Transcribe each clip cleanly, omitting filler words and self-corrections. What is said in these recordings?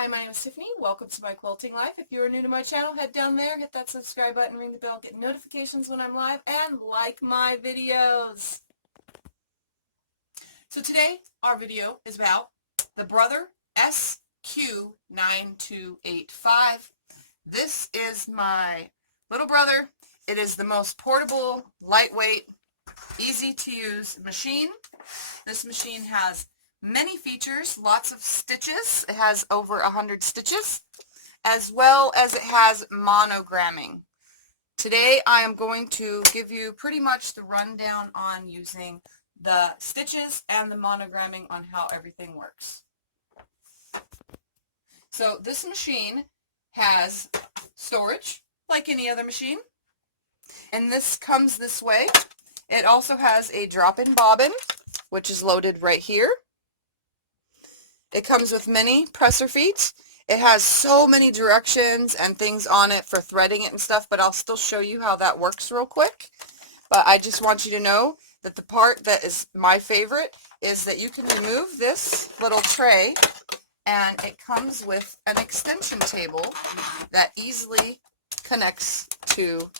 Hi, my name is Tiffany. Welcome to my quilting life. If you are new to my channel, head down there, hit that subscribe button, ring the bell, get notifications when I'm live, and like my videos. So today, our video is about the Brother SQ-9285. This is my little brother. It is the most portable, lightweight, easy to use machine. This machine has many features, lots of stitches. It has over 100 stitches, as well as it has monogramming. Today I am going to give you pretty much the rundown on using the stitches and the monogramming on how everything works. So this machine has storage like any other machine, and this comes this way. It also has a drop-in bobbin, which is loaded right here. It comes with many presser feet. It has so many directions and things on it for threading it and stuff, but I'll still show you how that works real quick. But I just want you to know that the part that is my favorite is that you can remove this little tray, and it comes with an extension table that easily connects to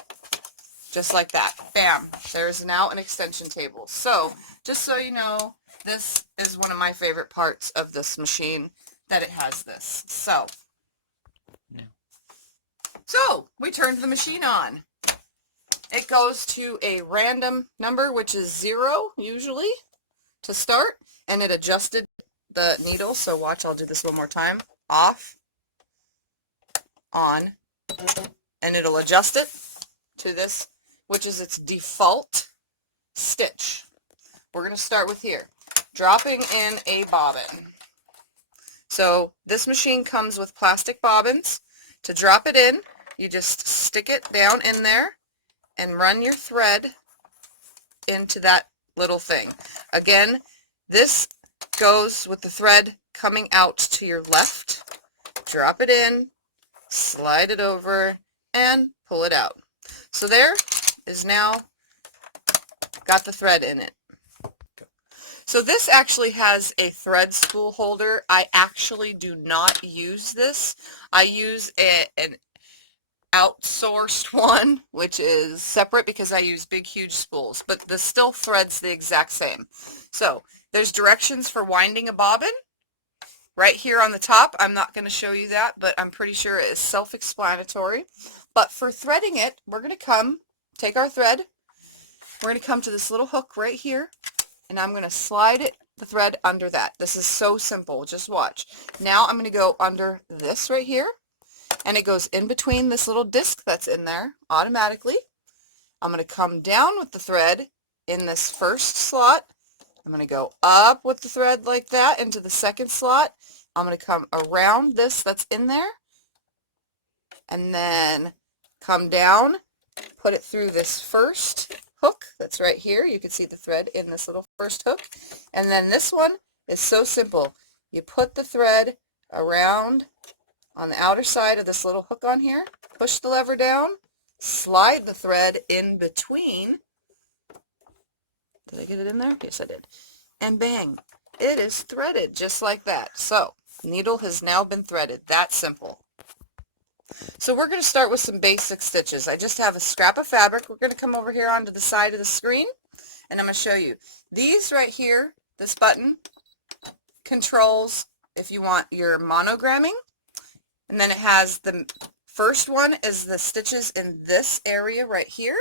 just like that. Bam! There's now an extension table. So, just so you know, this is one of my favorite parts of this machine, that it has this. So we turned the machine on. It goes to a random number, which is 0 usually to start, and it adjusted the needle. So watch, I'll do this one more time. Off, on, and it'll adjust it to this, which is its default stitch. We're going to start with here. Dropping in a bobbin. So this machine comes with plastic bobbins. To drop it in, you just stick it down in there and run your thread into that little thing. Again, this goes with the thread coming out to your left. Drop it in, slide it over, and pull it out. So there is now got the thread in it. So this actually has a thread spool holder. I actually do not use this. I use an outsourced one, which is separate because I use big, huge spools, but this still threads the exact same. So there's directions for winding a bobbin right here on the top. I'm not going to show you that, but I'm pretty sure it is self-explanatory. But for threading it, we're going to take our thread. We're going to come to this little hook right here, and I'm going to slide the thread under that. This is so simple. Just watch. Now I'm going to go under this right here, and it goes in between this little disc that's in there automatically. I'm going to come down with the thread in this first slot. I'm going to go up with the thread like that into the second slot. I'm going to come around this that's in there, and then come down, put it through this first hook that's right here. You can see the thread in this little first hook. And then this one is so simple. You put the thread around on the outer side of this little hook on here, push the lever down, slide the thread in between. Did I get it in there? Yes, I did. And bang, it is threaded just like that. So, needle has now been threaded. That simple. So we're going to start with some basic stitches. I just have a scrap of fabric. We're going to come over here onto the side of the screen, and I'm going to show you. These right here, this button controls if you want your monogramming, and then it has the first one is the stitches in this area right here,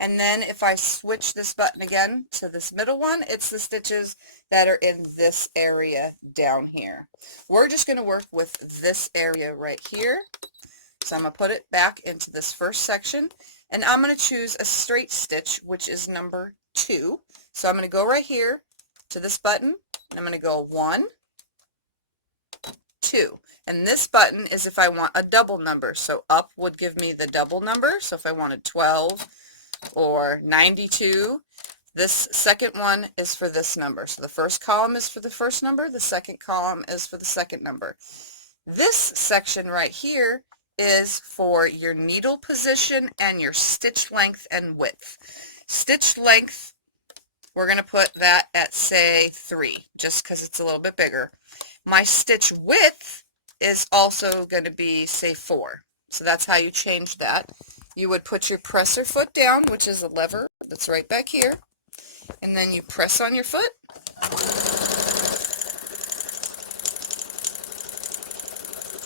and then if I switch this button again to this middle one, it's the stitches that are in this area down here. We're just going to work with this area right here. So I'm going to put it back into this first section, and I'm going to choose a straight stitch, which is number 2. So I'm going to go right here to this button, and I'm going to go 1, 2. And this button is if I want a double number. So up would give me the double number. So if I wanted 12 or 92, this second one is for this number. So the first column is for the first number, the second column is for the second number. This section right here is for your needle position and your stitch length and width. Stitch length, we're going to put that at, say, 3, just because it's a little bit bigger. My stitch width is also going to be, say, 4. So that's how you change that. You would put your presser foot down, which is a lever that's right back here, and then you press on your foot.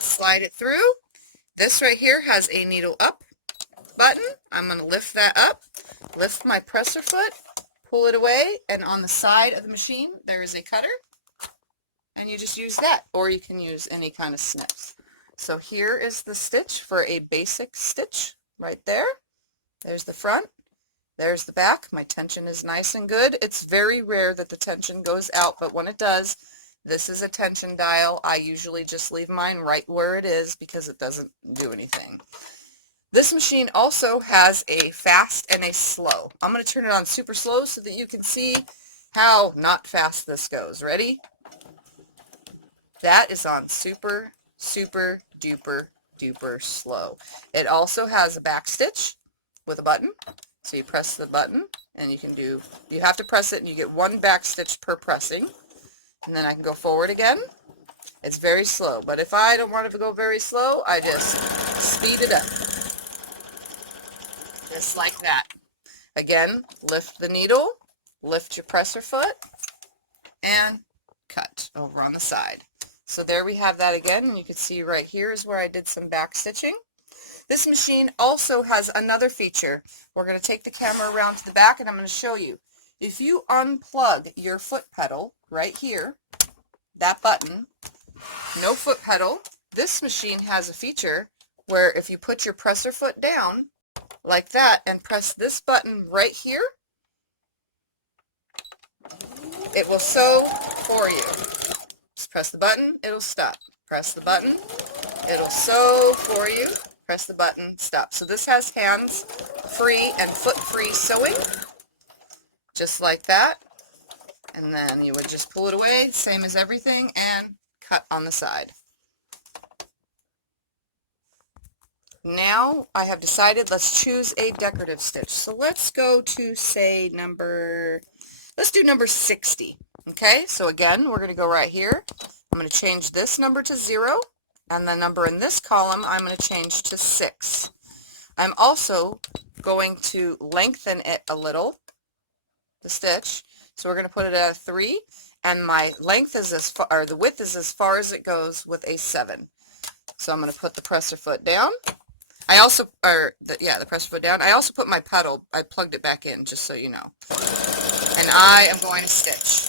Slide it through. This right here has a needle up button. I'm going to lift that up, lift my presser foot, pull it away, and on the side of the machine there is a cutter, and you just use that, or you can use any kind of snips. So here is the stitch for a basic stitch right there. There's the front, there's the back. My tension is nice and good. It's very rare that the tension goes out, but when it does, this is a tension dial. I usually just leave mine right where it is because it doesn't do anything. This machine also has a fast and a slow. I'm going to turn it on super slow so that you can see how not fast this goes. Ready? That is on super, super duper duper slow. It also has a back stitch with a button. So you press the button and you have to press it and you get 1 back stitch per pressing. And then I can go forward again. It's very slow, but if I don't want it to go very slow, I just speed it up. Just like that. Again, lift the needle, lift your presser foot, and cut over on the side. So there we have that again, and you can see right here is where I did some back stitching. This machine also has another feature. We're going to take the camera around to the back and I'm going to show you. If you unplug your foot pedal right here, that button, no foot pedal, this machine has a feature where if you put your presser foot down like that and press this button right here, it will sew for you. Just press the button, it'll stop. Press the button, it'll sew for you. Press the button, stop. So this has hands-free and foot-free sewing, just like that. And then you would just pull it away, same as everything, and cut on the side. Now I have decided, let's choose a decorative stitch. So let's go to, say, let's do number 60. Okay, so again, we're going to go right here. I'm going to change this number to 0, and the number in this column I'm going to change to 6. I'm also going to lengthen it a little, the stitch. So we're going to put it at a 3, and my length is the width is as far as it goes with a 7. So I'm going to put the presser foot down. I also, the presser foot down. I also put my pedal, I plugged it back in, just so you know. And I am going to stitch.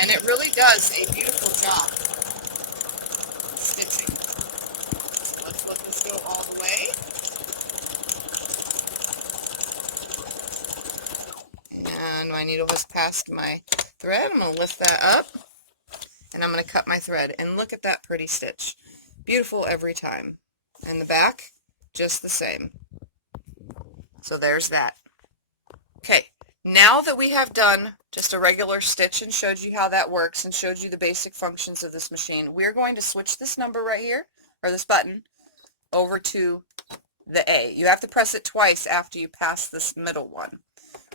And it really does a beautiful job stitching. So let's let this go all the way. And my needle has passed my thread. I'm going to lift that up, and I'm going to cut my thread. And look at that pretty stitch. Beautiful every time. And the back, just the same. So there's that. Okay, now that we have done just a regular stitch and showed you how that works and showed you the basic functions of this machine, we're going to switch this number right here, or this button, over to the A. You have to press it twice after you pass this middle one.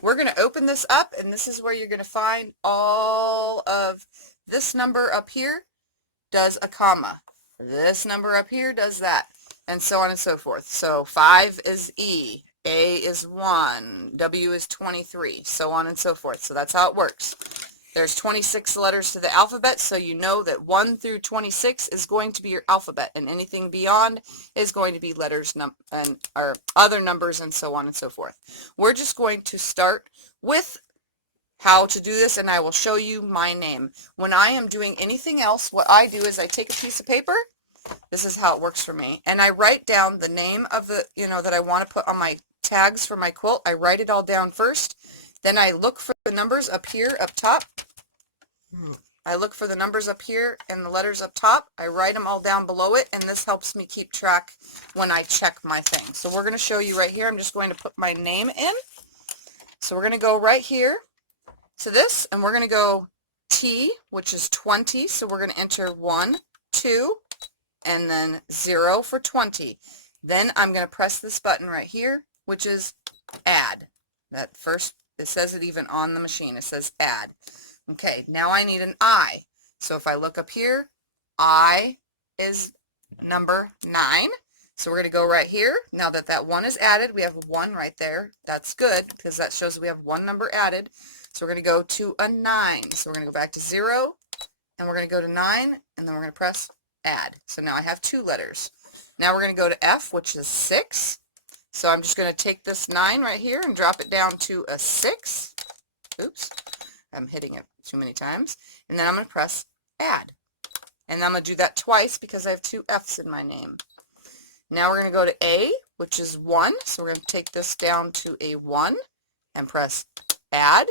We're going to open this up, and this is where you're going to find all of this number up here does a comma. This number up here does that, and so on and so forth. So 5 is E, A is 1, W is 23, so on and so forth. So that's how it works. There's 26 letters to the alphabet, so you know that 1 through 26 is going to be your alphabet, and anything beyond is going to be letters or other numbers, and so on and so forth. We're just going to start with how to do this, and I will show you my name. When I am doing anything else, what I do is I take a piece of paper. This is how it works for me, and I write down the name of the, that I want to put on my tags for my quilt. I write it all down first. Then I look for the numbers up here, up top. I look for the numbers up here and the letters up top. I write them all down below it, and this helps me keep track when I check my thing. So we're going to show you right here. I'm just going to put my name in. So we're going to go right here to this, and we're going to go T, which is 20. So we're going to enter 1, 2, and then 0 for 20. Then I'm going to press this button right here, which is add. That first, it says it even on the machine. It says add. Okay, now I need an I. So if I look up here, I is number 9. So we're going to go right here. Now that that 1 is added, we have a 1 right there. That's good because that shows we have 1 number added. So we're going to go to a 9. So we're going to go back to 0, and we're going to go to 9, and then we're going to press add. So now I have 2 letters. Now we're going to go to F, which is 6. So I'm just going to take this 9 right here and drop it down to a 6. Oops, I'm hitting it too many times. And then I'm going to press add. And I'm going to do that twice because I have 2 F's in my name. Now we're going to go to A, which is 1. So we're going to take this down to a 1 and press add.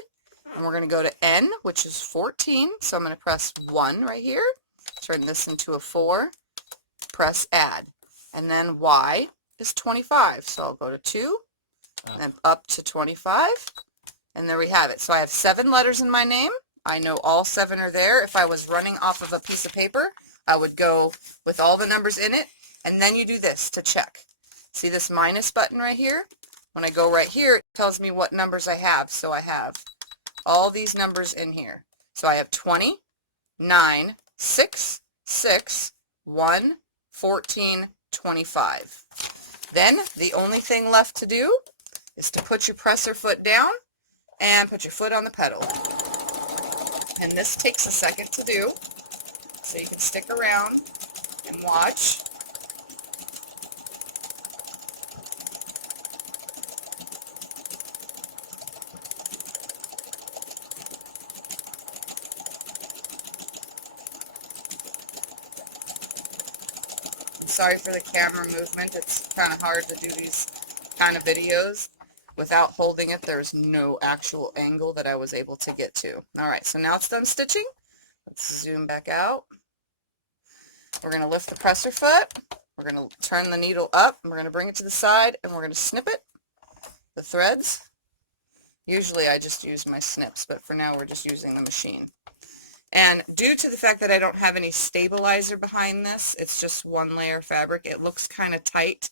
And we're going to go to N, which is 14. So I'm going to press 1 right here. Turn this into a 4. Press add. And then Y is 25. So I'll go to 2 and then up to 25. And there we have it. So I have 7 letters in my name. I know all 7 are there. If I was running off of a piece of paper, I would go with all the numbers in it. And then you do this to check. See this minus button right here? When I go right here, it tells me what numbers I have. So I have all these numbers in here. So I have 20, 9, 6, 6, 1, 14, 25. Then the only thing left to do is to put your presser foot down and put your foot on the pedal. And this takes a second to do, so you can stick around and watch. Sorry for the camera movement. It's kind of hard to do these kind of videos without holding it. There's no actual angle that I was able to get to. Alright, so now it's done stitching. Let's zoom back out. We're going to lift the presser foot. We're going to turn the needle up. And we're going to bring it to the side and we're going to snip it. The threads. Usually I just use my snips, but for now we're just using the machine. And due to the fact that I don't have any stabilizer behind this, it's just 1 layer fabric, it looks kind of tight.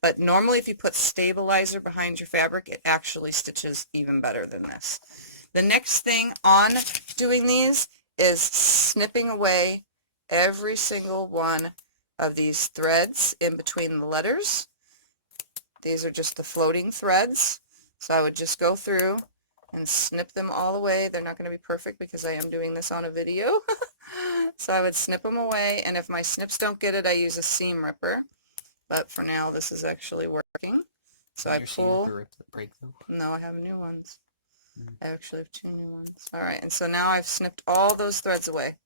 But normally if you put stabilizer behind your fabric, it actually stitches even better than this. The next thing on doing these is snipping away every single one of these threads in between the letters. These are just the floating threads. So I would just go through and snip them all away. They're not going to be perfect because I am doing this on a video. So I would snip them away, and if my snips don't get it, I use a seam ripper. But for now, this is actually working. So I pull. Break them? No, I have new ones. I actually have 2 new ones. Alright, and so now I've snipped all those threads away.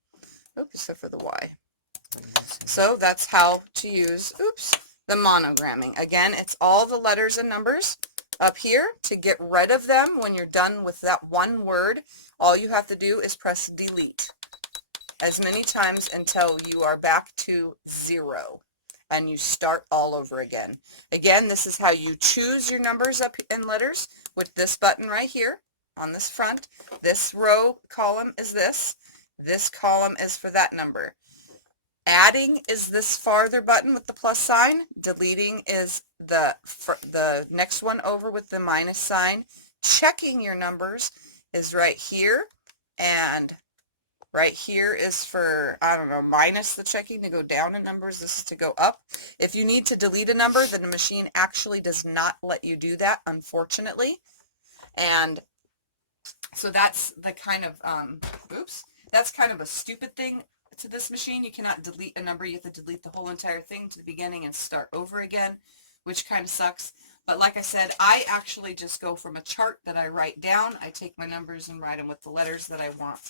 Oops, except for the Y. So that's how to use, the monogramming. Again, it's all the letters and numbers up here. To get rid of them when you're done with that one word, all you have to do is press delete as many times until you are back to 0 and you start all over again. Again, this is how you choose your numbers up in letters with this button right here on this front. This row column is this. This column is for that number. Adding is this farther button with the plus sign. Deleting is the next one over with the minus sign. Checking your numbers is right here, and right here is for, I don't know, minus the checking to go down in numbers. This is to go up. If you need to delete a number, then the machine actually does not let you do that, unfortunately. And so that's the kind of, that's kind of a stupid thing to this machine. You cannot delete a number. You have to delete the whole entire thing to the beginning and start over again, which kind of sucks. But like I said, I actually just go from a chart that I write down. I take my numbers and write them with the letters that I want.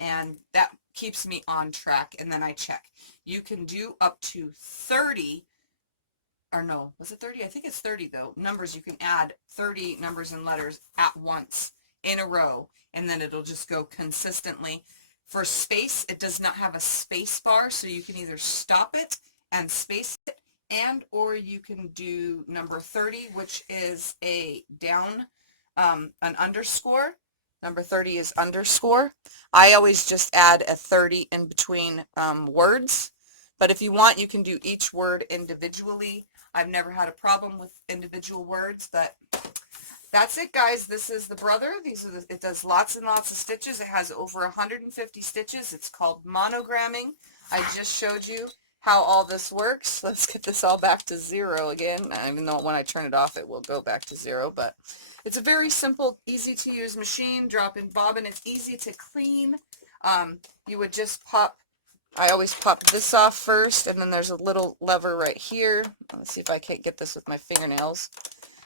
And that keeps me on track, and then I check. You can do up to 30, or no, was it 30? I think it's 30 though. Numbers, you can add 30 numbers and letters at once in a row, and then it'll just go consistently. For space, it does not have a space bar, so you can either stop it and space it, and or you can do number 30, which is a down, an underscore. Number 30 is underscore. I always just add a 30 in between words, but if you want, you can do each word individually. I've never had a problem with individual words, but that's it, guys. This is the Brother. It does lots and lots of stitches. It has over 150 stitches. It's called monogramming. I just showed you how all this works. Let's get this all back to 0 again. Even though when I turn it off, it will go back to 0, but it's a very simple, easy to use machine. Drop in bobbin. It's easy to clean. You would just pop, I always pop this off first, and then there's a little lever right here. Let's see if I can't get this with my fingernails.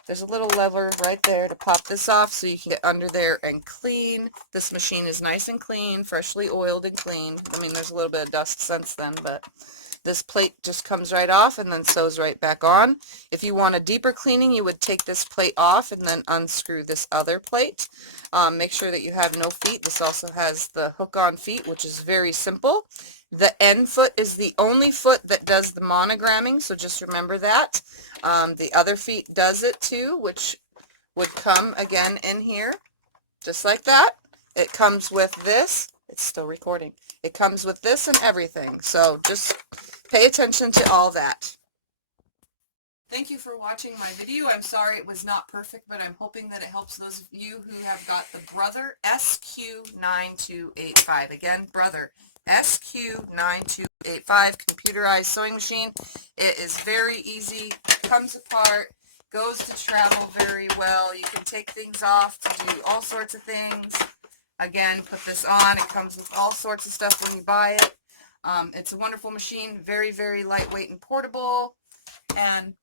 There's a little lever right there to pop this off so you can get under there and clean. This machine is nice and clean, freshly oiled and cleaned. I mean, there's a little bit of dust since then, but this plate just comes right off and then sews right back on. If you want a deeper cleaning, you would take this plate off and then unscrew this other plate. Make sure that you have no feet. This also has the hook-on feet, which is very simple. The end foot is the only foot that does the monogramming, so just remember that. The other feet does it too, which would come again in here, just like that. It comes with this. It's still recording. It comes with this and everything, so just pay attention to all that. Thank you for watching my video. I'm sorry it was not perfect, but I'm hoping that it helps those of you who have got the Brother SQ-9285. Again, Brother SQ-9285 computerized sewing machine. It is very easy, comes apart, goes to travel very well. You can take things off to do all sorts of things. Again, put this on. It comes with all sorts of stuff when you buy it. It's a wonderful machine, very, very lightweight and portable. And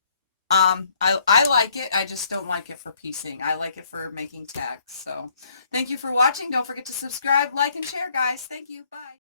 I like it. I just don't like it for piecing. I like it for making tags. So thank you for watching. Don't forget to subscribe, like, and share, guys. Thank you. Bye.